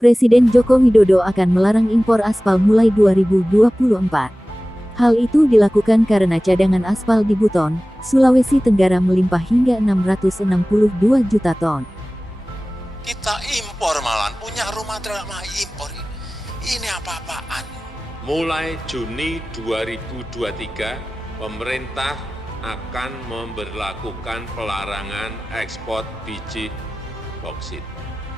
Presiden Joko Widodo akan melarang impor aspal mulai 2024. Hal itu dilakukan karena cadangan aspal di Buton, Sulawesi Tenggara melimpah hingga 662 juta ton. Kita impor malahan, punya rumah material mah impor. Ini apa-apaan? Mulai Juni 2023, pemerintah akan memberlakukan pelarangan ekspor biji boksit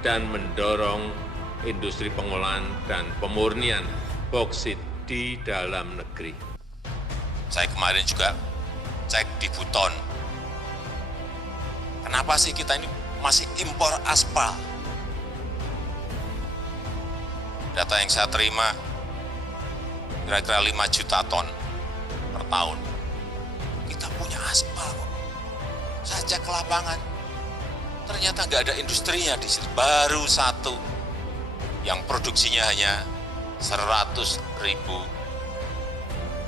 dan mendorong industri pengolahan dan pemurnian boksit di dalam negeri. Saya kemarin juga cek di Buton. Kenapa sih kita ini masih impor aspal? Data yang saya terima, kira-kira 5 juta ton per tahun. Kita punya aspal kok. Saya cek ke lapangan, ternyata nggak ada industrinya di sini. Baru satu yang produksinya hanya 100.000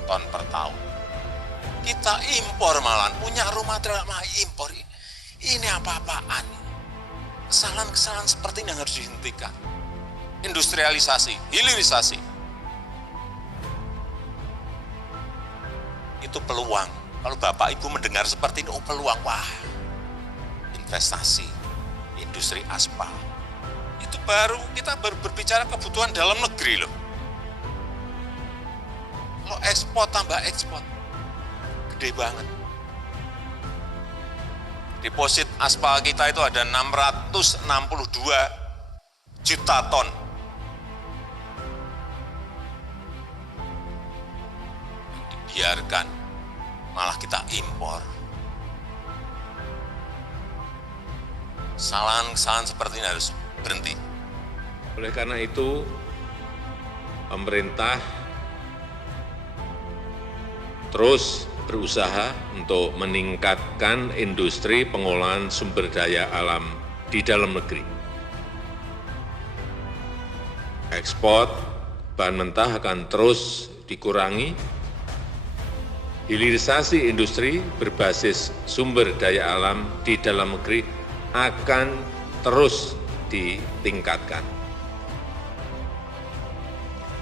ton per tahun. Kita impor malahan, punya rumah material mah impor. Ini apa-apaan? Kesalahan-kesalahan seperti ini yang harus dihentikan. Industrialisasi, hilirisasi. Itu peluang. Kalau Bapak Ibu mendengar seperti ini, oh peluang, wah. Investasi, industri aspal. Itu kita baru berbicara kebutuhan dalam negeri loh. Kalau ekspor tambah ekspor, gede banget. Deposit aspal kita itu ada 662 juta ton. Dibiarkan, malah kita impor. Kesalahan-kesalahan seperti ini harus berhenti. Oleh karena itu, pemerintah terus berusaha untuk meningkatkan industri pengolahan sumber daya alam di dalam negeri. Ekspor bahan mentah akan terus dikurangi. Hilirisasi industri berbasis sumber daya alam di dalam negeri akan terus ditingkatkan.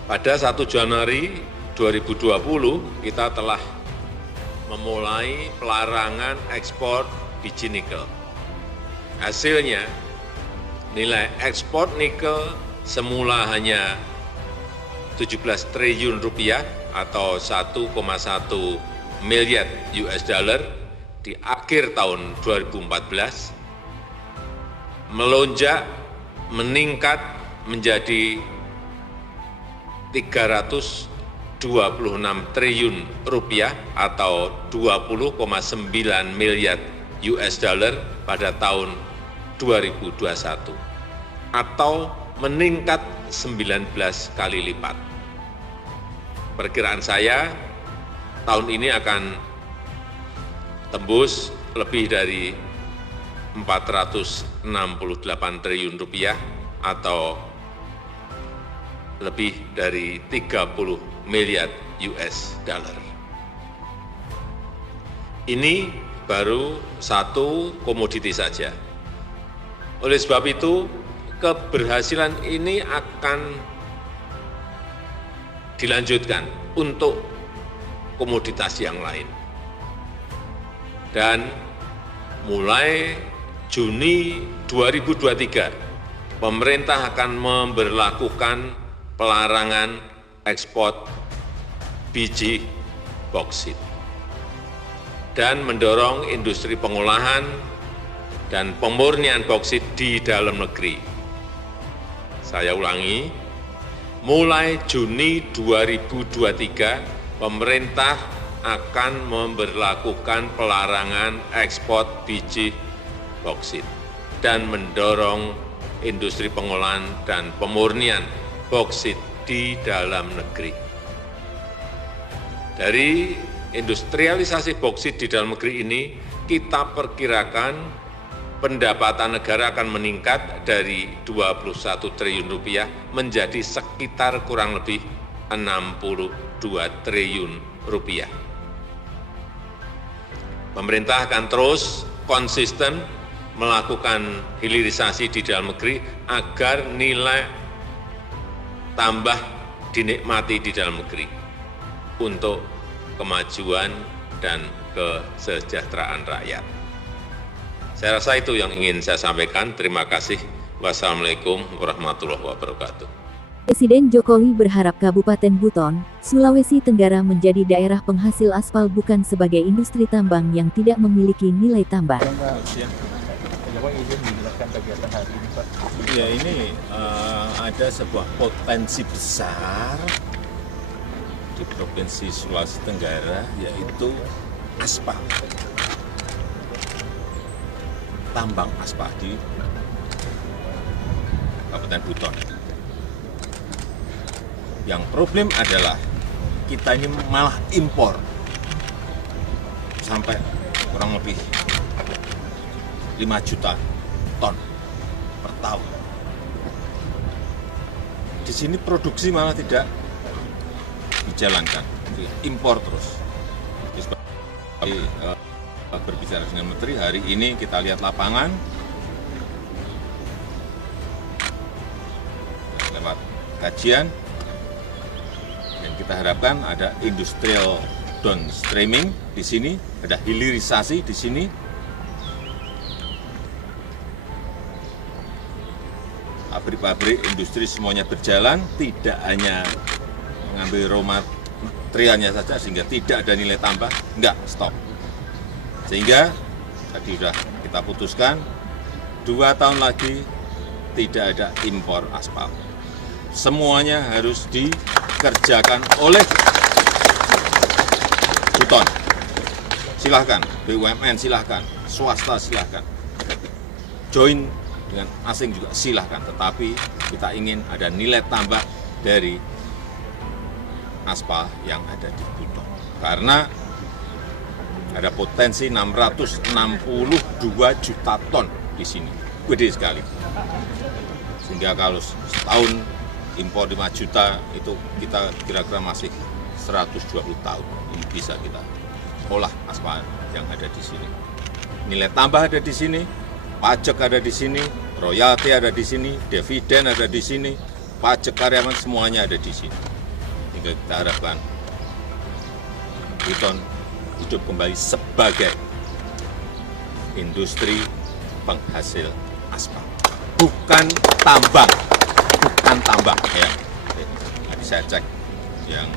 Pada 1 Januari 2020, kita telah memulai pelarangan ekspor biji nikel. Hasilnya, nilai ekspor nikel semula hanya 17 triliun rupiah atau 1,1 miliar US dollar di akhir tahun 2014, melonjak meningkat menjadi 326 triliun rupiah atau 20,9 miliar US dollar pada tahun 2021 atau meningkat 19 kali lipat. Perkiraan saya tahun ini akan tembus lebih dari 468 triliun rupiah atau lebih dari 30 miliar US dollar. Ini baru satu komoditi saja. Oleh sebab itu, keberhasilan ini akan dilanjutkan untuk komoditas yang lain. Dan mulai Juni 2023, pemerintah akan memberlakukan pelarangan ekspor biji boksit dan mendorong industri pengolahan dan pemurnian boksit di dalam negeri. Saya ulangi, mulai Juni 2023, pemerintah akan memberlakukan pelarangan ekspor biji boksit dan mendorong industri pengolahan dan pemurnian boksit di dalam negeri. Dari industrialisasi boksit di dalam negeri ini, kita perkirakan pendapatan negara akan meningkat dari 21 triliun rupiah menjadi sekitar kurang lebih 62 triliun rupiah. Pemerintah akan terus konsisten melakukan hilirisasi di dalam negeri agar nilai tambah dinikmati di dalam negeri untuk kemajuan dan kesejahteraan rakyat. Saya rasa itu yang ingin saya sampaikan. Terima kasih. Wassalamualaikum warahmatullahi wabarakatuh. Presiden Jokowi berharap Kabupaten Buton, Sulawesi Tenggara menjadi daerah penghasil aspal bukan sebagai industri tambang yang tidak memiliki nilai tambah. Ya, ini ada sebuah potensi besar di Provinsi Sulawesi Tenggara, yaitu aspal. Tambang aspal di Kabupaten Buton. Yang problem adalah kita ini malah impor sampai kurang lebih 5 juta ton per tahun. Di sini produksi malah tidak dijalankan, impor terus. Jadi, berbicara dengan Menteri, hari ini kita lihat lapangan, lewat kajian, dan kita harapkan ada industrial downstreaming di sini, ada hilirisasi di sini. Pabrik-pabrik, industri semuanya berjalan, tidak hanya mengambil raw materialnya saja sehingga tidak ada nilai tambah, enggak, stop. Sehingga tadi sudah kita putuskan 2 tahun lagi tidak ada impor aspal. Semuanya harus dikerjakan oleh Buton. Silahkan, BUMN silahkan, swasta silahkan, join dengan asing juga silahkan, tetapi kita ingin ada nilai tambah dari aspal yang ada di Buton. Karena ada potensi 662 juta ton di sini, gede sekali. Sehingga kalau setahun impor 5 juta, itu kita kira-kira masih 120 tahun. Ini bisa kita olah aspal yang ada di sini. Nilai tambah ada di sini, pajak ada di sini, royalti ada di sini, dividen ada di sini, pajak karyawan semuanya ada di sini. Sehingga kita harapkan Buton hidup kembali sebagai industri penghasil aspal, bukan tambang, ya. Tadi saya cek yang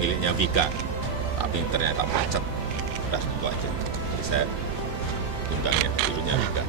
miliknya Vika, tapi ternyata macet, udah itu aja. Jadi saya undangnya turunnya Vika.